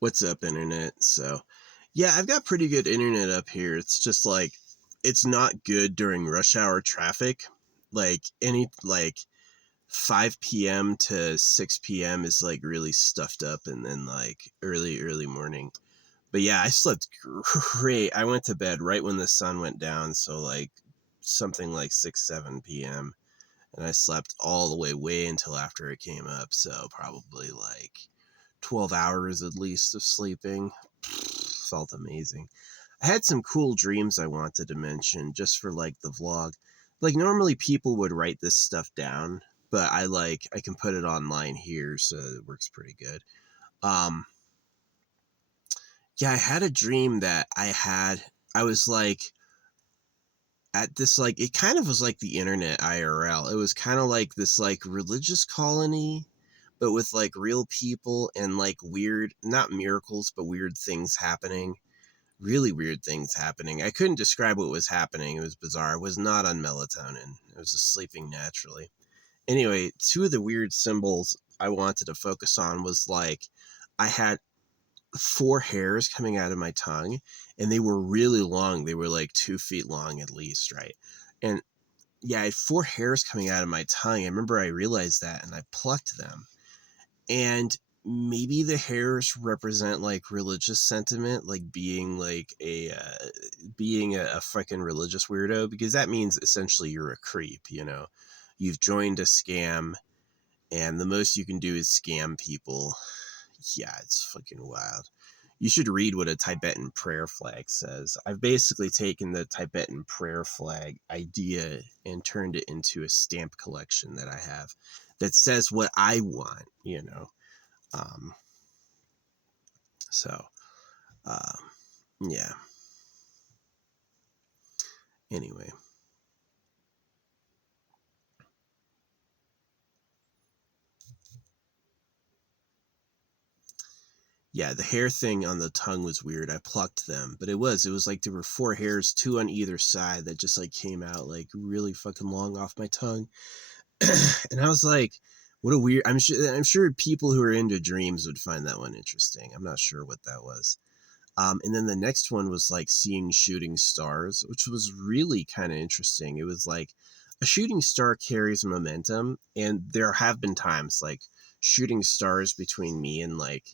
What's up, internet? So, yeah, I've got pretty good internet up here. It's just like it's not good during rush hour traffic. Like 5 p.m. to 6 p.m. is like really stuffed up, and then like early morning. But yeah, I slept great. I went to bed right when the sun went down, so like something like 6 7 p.m. And I slept all the way until after it came up. So probably like 12 hours at least of sleeping. Felt amazing. I had some cool dreams I wanted to mention just for like the vlog. Like normally people would write this stuff down, but I can put it online here, so it works pretty good. Um yeah, I had a dream that I was like at this, like, it kind of was like the internet IRL. It was kind of like this like religious colony, but with like real people and like weird, not miracles, but weird things happening. Really weird things happening. I couldn't describe what was happening. It was bizarre. I was not on melatonin. I was just sleeping naturally. Anyway, two of the weird symbols I wanted to focus on was like I had four hairs coming out of my tongue, and they were really long. They were like 2 feet long at least, right? And yeah, I had four hairs coming out of my tongue. I remember I realized that and I plucked them. And maybe the hairs represent like religious sentiment, like being a freaking religious weirdo, because that means essentially you're a creep, you know. You've joined a scam, and the most you can do is scam people. Yeah, it's fucking wild. You should read what a Tibetan prayer flag says. I've basically taken the Tibetan prayer flag idea and turned it into a stamp collection that I have that says what I want, you know. Um, so, um, yeah. Anyway. Yeah, the hair thing on the tongue was weird. I plucked them, but it was like there were four hairs, two on either side, that just like came out like really fucking long off my tongue. And I was like, what a weird. I'm sure people who are into dreams would find that one interesting. I'm not sure what that was. And then the next one was like seeing shooting stars, which was really kind of interesting. It was like a shooting star carries momentum, and there have been times like shooting stars between me and like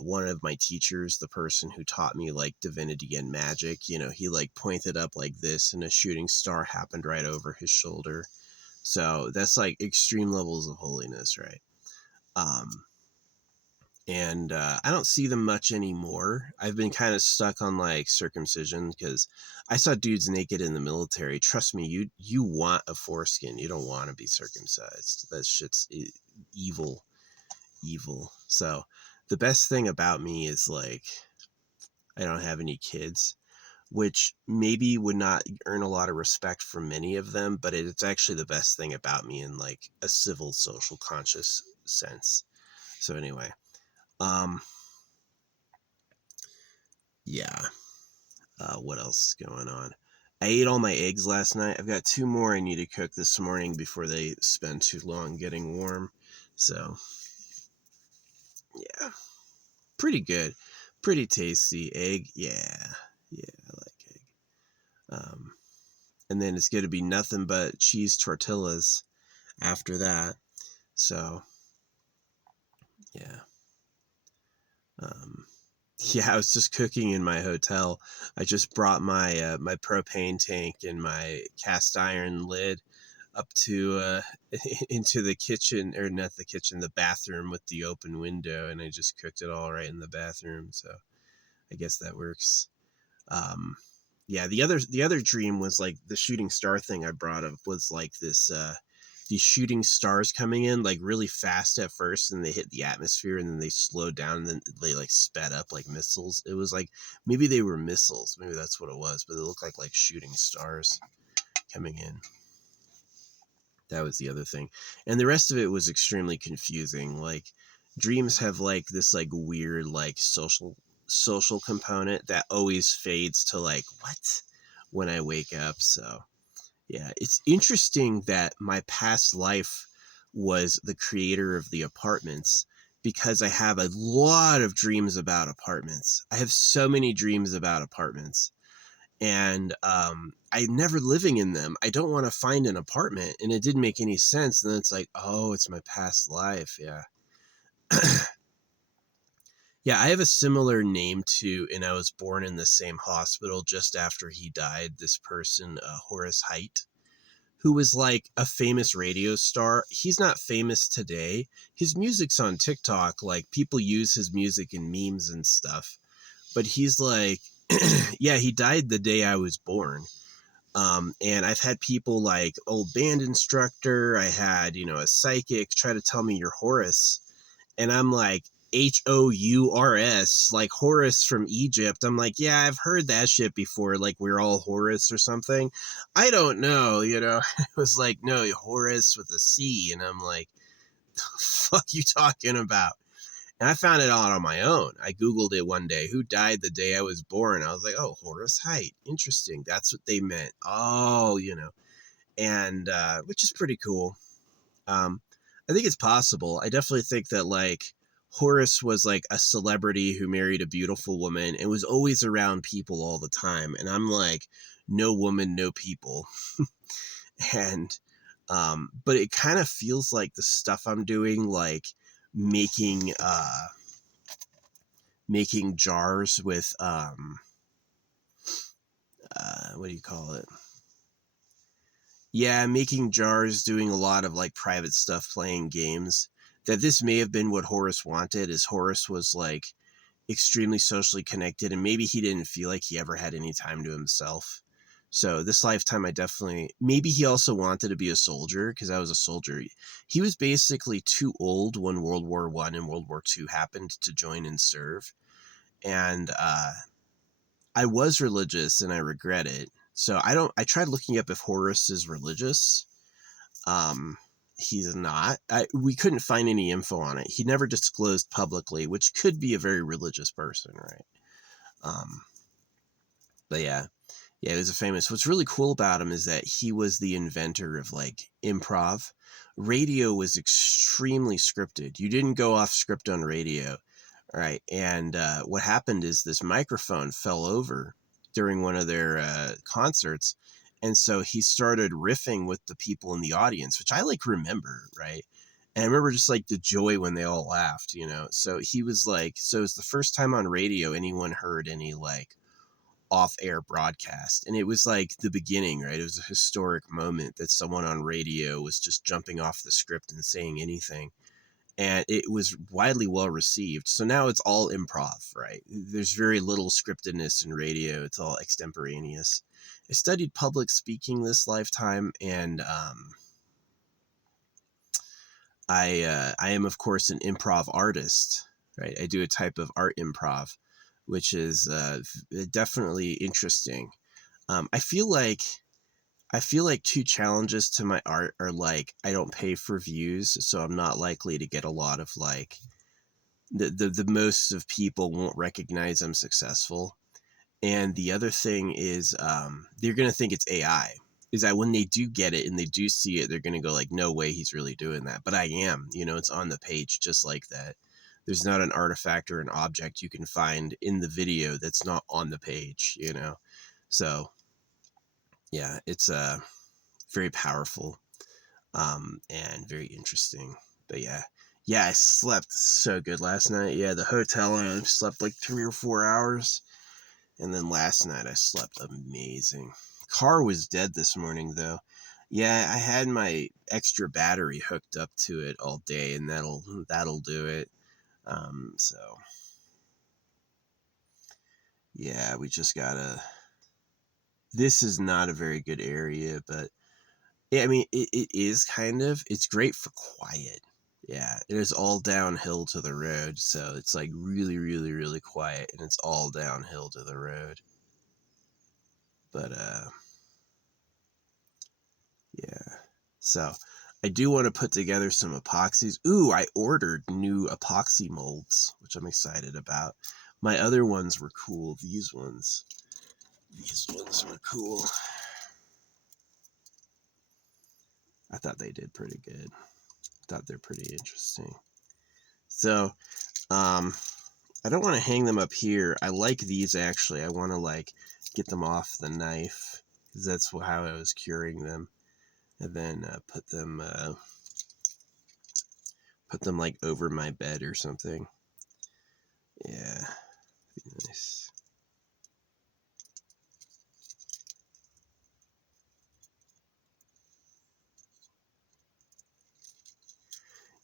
one of my teachers, the person who taught me like divinity and magic. You know, he like pointed up like this, and a shooting star happened right over his shoulder. So that's like extreme levels of holiness, right? Um, and I don't see them much anymore. I've been kind of stuck on like circumcision because I saw dudes naked in the military. Trust me, you want a foreskin. You don't want to be circumcised. That shit's evil, evil. So the best thing about me is like I don't have any kids, which maybe would not earn a lot of respect from many of them, but it's actually the best thing about me in like a civil social conscious sense. So anyway, um yeah. What else is going on? I ate all my eggs last night. I've got two more I need to cook this morning before they spend too long getting warm. So yeah, pretty good, pretty tasty egg. Yeah, yeah, I like egg. Um, and then it's going to be nothing but cheese tortillas after that. So yeah. Um, yeah, I was just cooking in my hotel. I just brought my propane tank and my cast iron lid up to into the kitchen, or not the kitchen, the bathroom with the open window, and I just cooked it all right in the bathroom. So I guess that works. Um, yeah, the other dream was like the shooting star thing I brought up was like this these shooting stars coming in like really fast at first, and they hit the atmosphere, and then they slowed down, and then they like sped up like missiles. It was like maybe they were missiles, maybe that's what it was, but they looked like shooting stars coming in. That was the other thing. And the rest of it was extremely confusing. Like dreams have like this like weird like social component that always fades to like what when I wake up. So yeah, it's interesting that my past life was the creator of the apartments, because I have a lot of dreams about apartments. I have so many dreams about apartments. And I'm never living in them. I don't want to find an apartment. And it didn't make any sense. And then it's like, oh, it's my past life. Yeah. Yeah, I have a similar name to, and I was born in the same hospital just after he died. This person, Horace Heidt, who was like a famous radio star. He's not famous today. His music's on TikTok. Like people use his music in memes and stuff. But he's like, yeah, he died the day I was born. And I've had people like old band instructor. I had, a psychic try to tell me you're Horace. And I'm like, Hours, like Horus from Egypt. I'm like, yeah, I've heard that shit before. Like we're all Horus or something. I don't know, It was like, no, Horus with a C. And I'm like, the fuck you talking about? And I found it out on my own. I Googled it one day. Who died the day I was born? I was like, oh, Horace Heidt. Interesting. That's what they meant. Oh, and which is pretty cool. I think it's possible. I definitely think that like Horace was like a celebrity who married a beautiful woman and was always around people all the time. And I'm like, no woman, no people. And but it kind of feels like the stuff I'm doing, like making jars with what do you call it? Yeah, making jars, doing a lot of like private stuff, playing games. That this may have been what Horace wanted, is Horace was like extremely socially connected and maybe he didn't feel like he ever had any time to himself. So this lifetime, maybe he also wanted to be a soldier because I was a soldier. He was basically too old when World War I and World War II happened to join and serve. And I was religious and I regret it. So I tried looking up if Horace is religious. He's not. We couldn't find any info on it. He never disclosed publicly, which could be a very religious person, right? But yeah, he was a famous. What's really cool about him is that he was the inventor of like improv. Radio was extremely scripted. You didn't go off script on radio, right? And what happened is this microphone fell over during one of their concerts. And so he started riffing with the people in the audience, which I like remember, right? And I remember just like the joy when they all laughed, So he was like, so it was the first time on radio anyone heard any like off-air broadcast. And it was like the beginning, right? It was a historic moment that someone on radio was just jumping off the script and saying anything. And it was widely well received. So now it's all improv, right? There's very little scriptedness in radio. It's all extemporaneous. I studied public speaking this lifetime, and I am, of course, an improv artist, right? I do a type of art improv, which is definitely interesting. I feel like two challenges to my art are like I don't pay for views, so I'm not likely to get a lot of like the most of people won't recognize I'm successful. And the other thing is they're gonna think it's AI. Is that when they do get it and they do see it, they're gonna go like, no way he's really doing that. But I am, it's on the page just like that. There's not an artifact or an object you can find in the video that's not on the page, So yeah, it's very powerful and very interesting. But yeah, I slept so good last night. Yeah, the hotel, I slept like 3 or 4 hours. And then last night I slept amazing. Car was dead this morning though. Yeah, I had my extra battery hooked up to it all day, and that'll do it. So yeah, we just gotta. This is not a very good area, but yeah, I mean, it is kind of. It's great for quiet. Yeah, it is all downhill to the road, so it's like really, really, really quiet, and it's all downhill to the road. But yeah. So I do want to put together some epoxies. Ooh, I ordered new epoxy molds, which I'm excited about. My other ones were cool. These ones were cool. I thought they did pretty good. I thought they're pretty interesting. So, I don't want to hang them up here. I like these, actually. I want to, like, get them off the knife, because that's how I was curing them. And then put them, like, over my bed or something. Yeah, nice.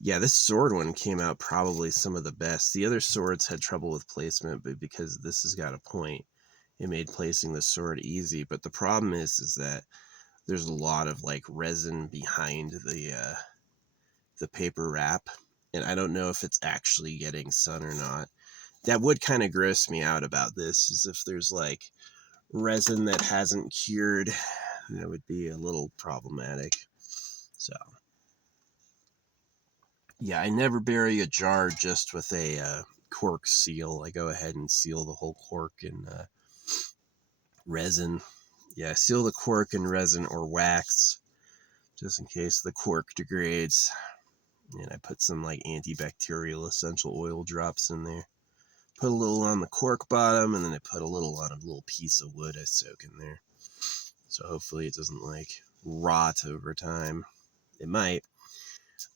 Yeah, this sword one came out probably some of the best. The other swords had trouble with placement, but because this has got a point, it made placing the sword easy. But the problem is that there's a lot of, like, resin behind the paper wrap, and I don't know if it's actually getting sun or not. That would kind of gross me out about this, is if there's, like, resin that hasn't cured. That would be a little problematic. So yeah, I never bury a jar just with a cork seal. I go ahead and seal the whole cork in resin. Yeah, seal the cork in resin or wax, just in case the cork degrades. And I put some, like, antibacterial essential oil drops in there. Put a little on the cork bottom, and then I put a little on a little piece of wood I soak in there. So hopefully it doesn't, like, rot over time. It might.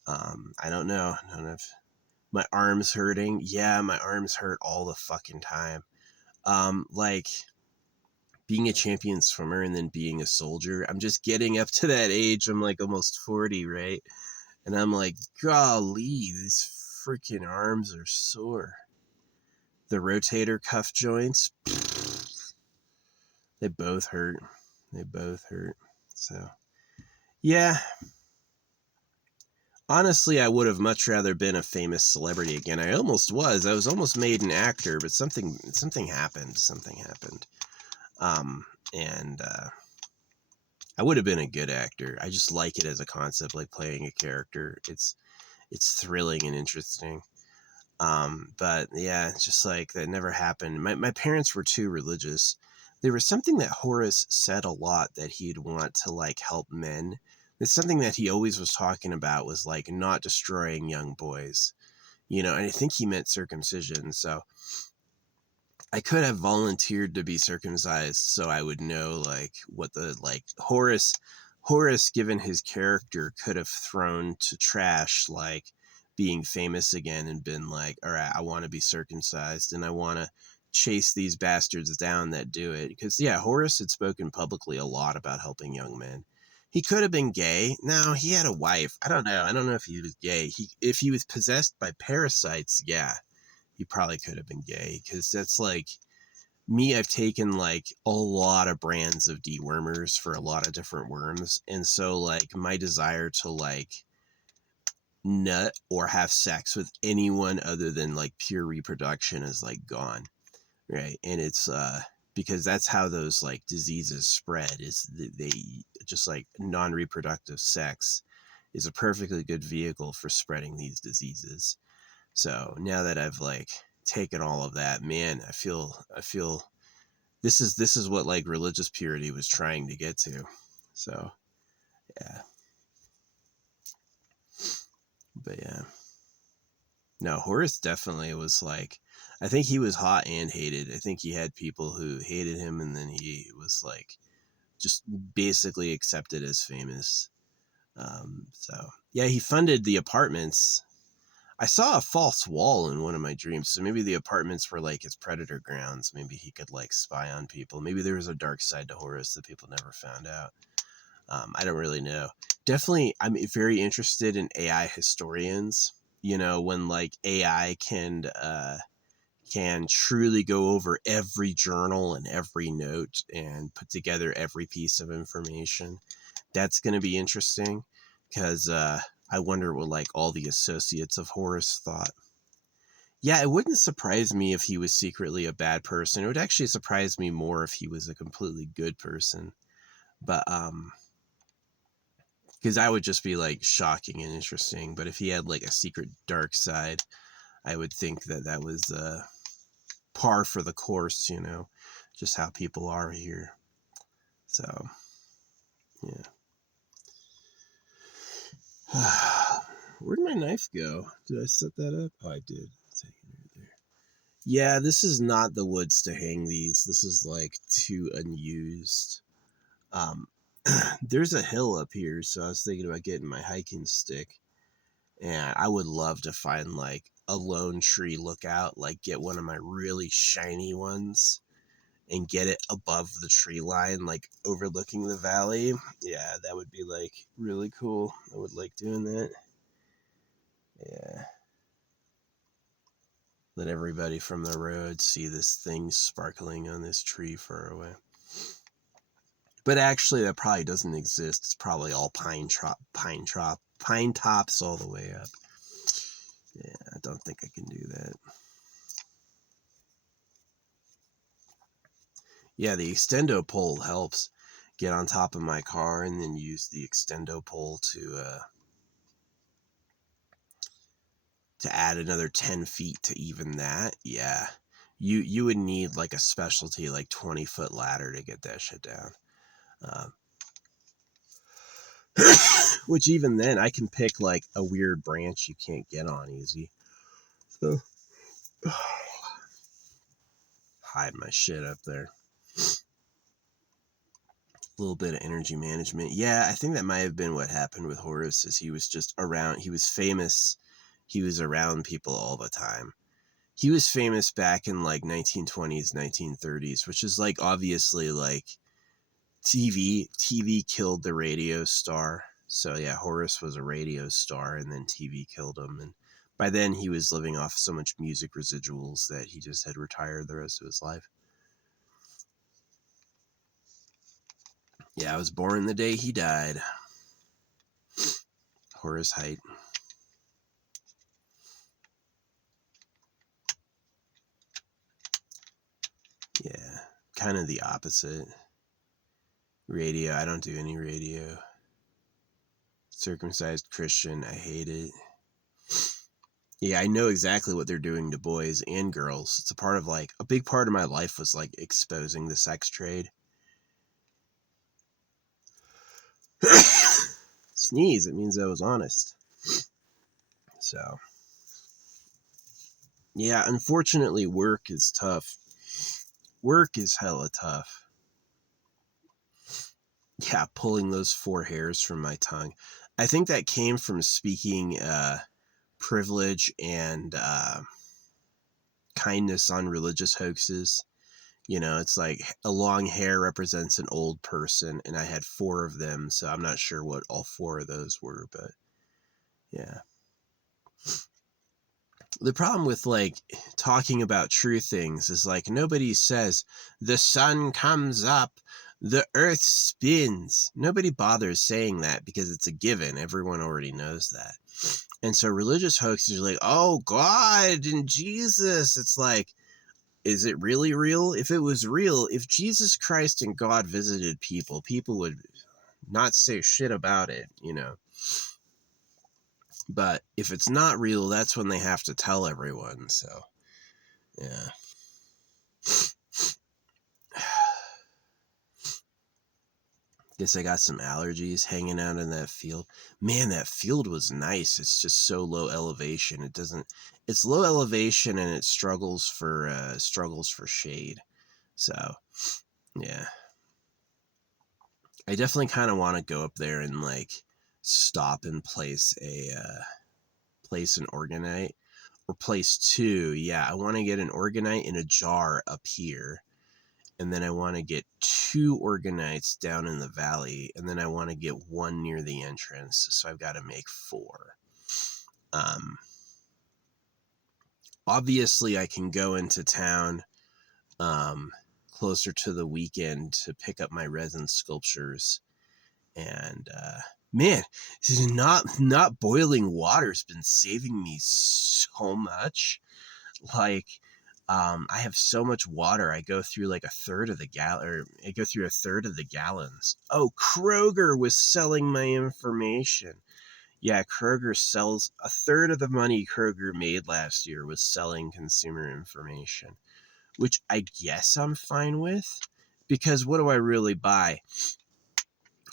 I don't know. I don't know if my arm's hurting. Yeah, my arms hurt all the fucking time. Like, being a champion swimmer and then being a soldier, I'm just getting up to that age. I'm, like, almost 40, right? And I'm like, golly, these freaking arms are sore. The rotator cuff joints, they both hurt. They both hurt. So, yeah. Honestly, I would have much rather been a famous celebrity again. I almost was. I was almost made an actor, but something happened. Something happened. And I would have been a good actor. I just like it as a concept, like playing a character. It's thrilling and interesting. But yeah, it's just like that never happened. My parents were too religious. There was something that Horace said a lot, that he'd want to, like, help men. It's something that he always was talking about, was, like, not destroying young boys, and I think he meant circumcision. So I could have volunteered to be circumcised, so I would know, like, what the, like, Horace, given his character, could have thrown to trash, like, being famous again, and been like, all right, I want to be circumcised, and I want to chase these bastards down that do it. Because, yeah, Horace had spoken publicly a lot about helping young men. He could have been gay. No, he had a wife. I don't know. I don't know if he was gay. If he was possessed by parasites, yeah, he probably could have been gay, because that's like me. I've taken, like, a lot of brands of dewormers for a lot of different worms, and so, like, my desire to, like, nut or have sex with anyone other than, like, pure reproduction is, like, gone, right? And it's because that's how those, like, diseases spread, is they just, like, non-reproductive sex is a perfectly good vehicle for spreading these diseases. So now that I've, like, taken all of that, man, I feel this is what, like, religious purity was trying to get to. So yeah. But yeah. No, Horace definitely was, like, I think he was hot and hated. I think he had people who hated him, and then he was, like, just basically accepted as famous. So yeah, he funded the apartments. I saw a false wall in one of my dreams, so maybe the apartments were, like, his predator grounds. Maybe he could, like, spy on people. Maybe there was a dark side to Horace that people never found out. I don't really know. Definitely, I'm very interested in AI historians. When, like, AI can truly go over every journal and every note and put together every piece of information. That's going to be interesting, because I wonder what, like, all the associates of Horace thought. Yeah, it wouldn't surprise me if he was secretly a bad person. It would actually surprise me more if he was a completely good person. But because that would just be, like, shocking and interesting. But if he had, like, a secret dark side, I would think that was par for the course, just how people are here. So yeah. Where'd my knife go? Did I set that up? Oh, I did. It's hanging right there. Yeah, this is not the woods to hang these. This is like too unused. There's a hill up here, so I was thinking about getting my hiking stick. And I would love to find like a lone tree lookout, like get one of my really shiny ones and get it above the tree line, like overlooking the valley. Yeah, that would be like really cool. I would like doing that. Yeah. Let everybody from the road see this thing sparkling on this tree far away. But actually, that probably doesn't exist. It's probably all pine tops all the way up. Yeah, I don't think I can do that. Yeah, the extendo pole helps. Get on top of my car and then use the extendo pole to add another 10 feet to even that. Yeah, you would need like a specialty like 20-foot ladder to get that shit down. Which even then I can pick like a weird branch you can't get on easy. So hide my shit up there. A little bit of energy management. Yeah, I think that might have been what happened with Horace, is he was just around. He was famous. He was around people all the time. He was famous back in like 1920s, 1930s, which is like obviously like TV killed the radio star. So yeah, Horace was a radio star and then TV killed him. And by then he was living off so much music residuals that he just had retired the rest of his life. Yeah, I was born the day he died. Horace Heidt. Yeah, kind of the opposite. Radio, I don't do any radio. Circumcised Christian, I hate it. Yeah, I know exactly what they're doing to boys and girls. It's a big part of my life was like exposing the sex trade. Sneeze, it means I was honest. So, yeah, unfortunately, work is tough. Work is hella tough. Yeah, pulling those 4 hairs from my tongue. I think that came from speaking privilege and kindness on religious hoaxes. You know, it's like a long hair represents an old person, and I had 4 of them, so I'm not sure what all 4 of those were, but yeah. The problem with like talking about true things is like nobody says the sun comes up, the earth spins. Nobody bothers saying that because it's a given. Everyone already knows that. And so religious hoaxes are like, oh God and Jesus. It's like, is it really real? If it was real, if Jesus Christ and God visited people, people would not say shit about it, you know. But if it's not real, that's when they have to tell everyone. So, yeah. Guess I got some allergies hanging out in that field. Man, that field was nice. It's just so low elevation. It's low elevation and it struggles for shade. So, yeah. I definitely kind of want to go up there and like stop and place an organite, or place 2. Yeah, I want to get an organite in a jar up here, and then I want to get 2 organites down in the valley, and then I want to get 1 near the entrance. So I've got to make 4. Obviously I can go into town closer to the weekend to pick up my resin sculptures. And man, not boiling water's been saving me so much. Like, I have so much water. I go through like a third of the gallons. Oh, Kroger was selling my information. Yeah, Kroger sells a third of the money Kroger made last year was selling consumer information, which I guess I'm fine with, because what do I really buy?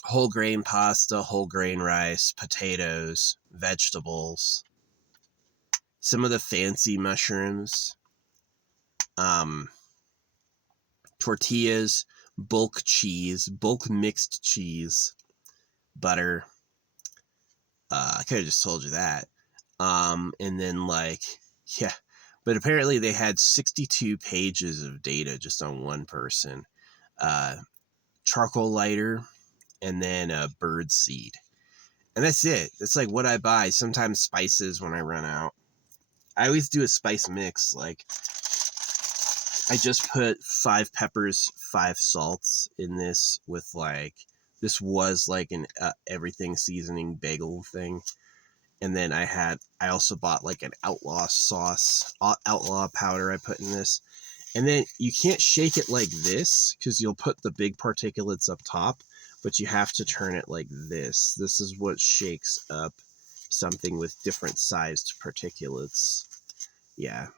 whole grain pasta, whole grain rice, potatoes, vegetables, some of the fancy mushrooms, tortillas, bulk cheese, bulk mixed cheese, butter. I could have just told you that. And then yeah, but apparently they had 62 pages of data just on one person. Charcoal lighter, and then a bird seed. And that's it. That's like what I buy. Sometimes spices when I run out. I always do a spice mix. Like, I just put 5 peppers, 5 salts in this with this was like an everything seasoning bagel thing. And then I also bought like an outlaw sauce, outlaw powder I put in this. And then you can't shake it like this because you'll put the big particulates up top, but you have to turn it like this. This is what shakes up something with different sized particulates. Yeah.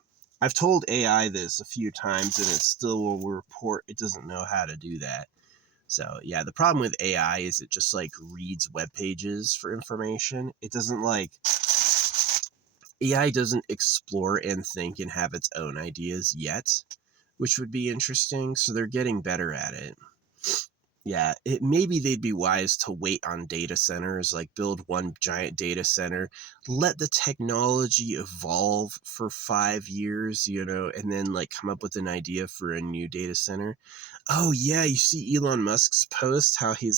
I've told AI this a few times and it still will report it doesn't know how to do that. So yeah, the problem with AI is it just like reads web pages for information. It doesn't AI doesn't explore and think and have its own ideas yet, which would be interesting. So they're getting better at it. Yeah, maybe they'd be wise to wait on data centers, like build one giant data center, let the technology evolve for 5 years, and then like come up with an idea for a new data center. Oh yeah, you see Elon Musk's post, how he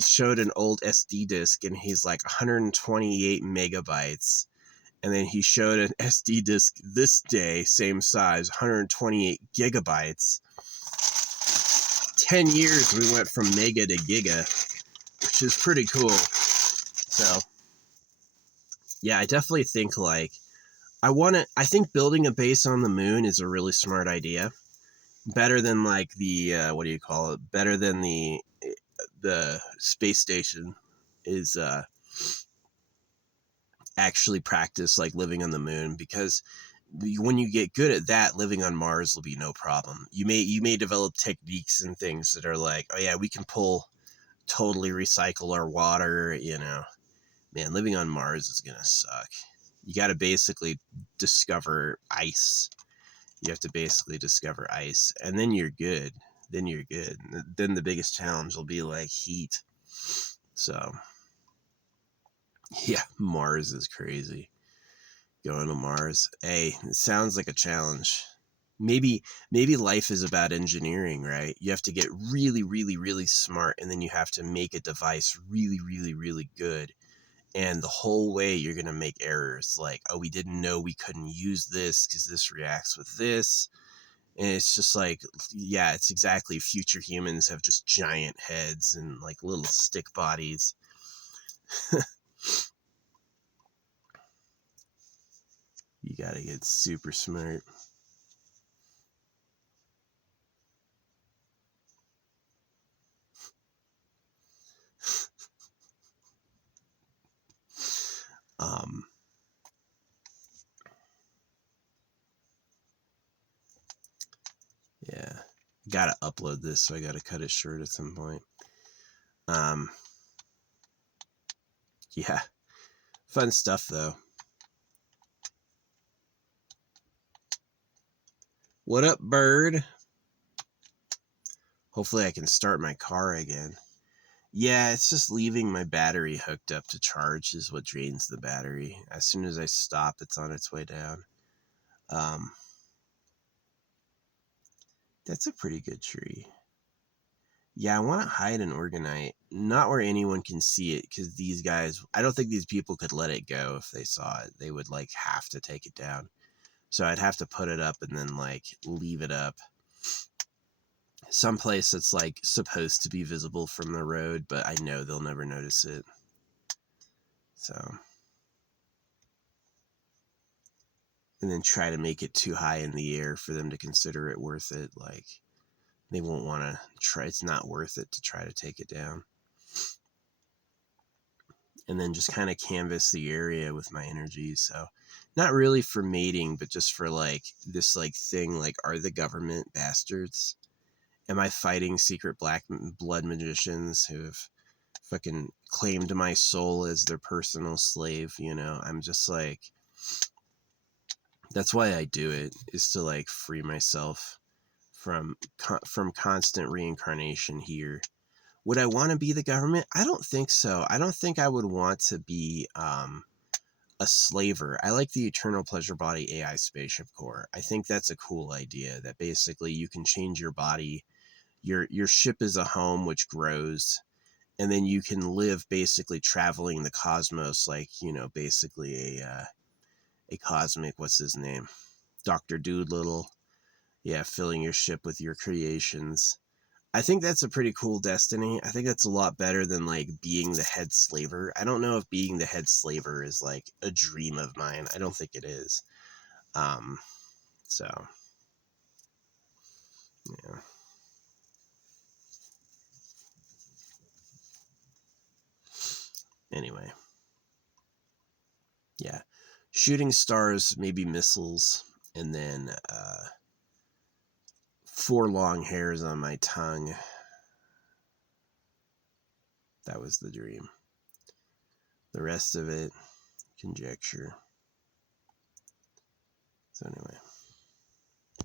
showed an old SD disk and he's like 128 megabytes. And then he showed an SD disk this day, same size, 128 gigabytes. 10 years we went from mega to giga, which is pretty cool. So, yeah, I definitely think I think building a base on the moon is a really smart idea. Better than better than the space station is actually practice like living on the moon, because when you get good at that, living on Mars will be no problem. You may develop techniques and things that are like, oh yeah, we can totally recycle our water, Man, living on Mars is gonna suck. You got to basically discover ice. You have to basically discover ice, and then you're good. Then the biggest challenge will be like heat. So yeah, Mars is crazy. Going to Mars. Hey, it sounds like a challenge. Maybe life is about engineering, right? You have to get really, really, really smart, and then you have to make a device really, really, really good. And the whole way you're going to make errors like, oh, we didn't know we couldn't use this because this reacts with this. And it's just like, yeah, it's exactly. Future humans have just giant heads and like little stick bodies. You got to get super smart. Yeah, gotta upload this, so I gotta cut it short at some point. Yeah, fun stuff though. What up, bird? Hopefully I can start my car again. Yeah, it's just leaving my battery hooked up to charge is what drains the battery. As soon as I stop, it's on its way down. That's a pretty good tree. Yeah, I want to hide an organite, not where anyone can see it, because these guys, I don't think these people could let it go if they saw it. They would like have to take it down. So I'd have to put it up and then like leave it up someplace that's like supposed to be visible from the road, but I know they'll never notice it. So, and then try to make it too high in the air for them to consider it worth it. Like, they won't want to try. It's not worth it to try to take it down. And then just kind of canvas the area with my energy. So, not really for mating, but just for like this like thing, like, are the government bastards? Am I fighting secret black blood magicians who have fucking claimed my soul as their personal slave? You know, I'm just like, that's why I do it, is to like free myself from constant reincarnation here. Would I want to be the government? I don't think so. I don't think I would want to be a slaver. I like the Eternal Pleasure Body AI Spaceship Core. I think that's a cool idea, that basically you can change your body. Your ship is a home which grows, and then you can live basically traveling the cosmos, like, you know, basically a cosmic, what's his name? Dr. Doolittle. Yeah, filling your ship with your creations. I think that's a pretty cool destiny. I think that's a lot better than like being the head slaver. I don't know if being the head slaver is like a dream of mine. I don't think it is. Um, so yeah. Anyway, yeah. Shooting stars, maybe missiles, and then 4 long hairs on my tongue. That was the dream. The rest of it, conjecture. So anyway.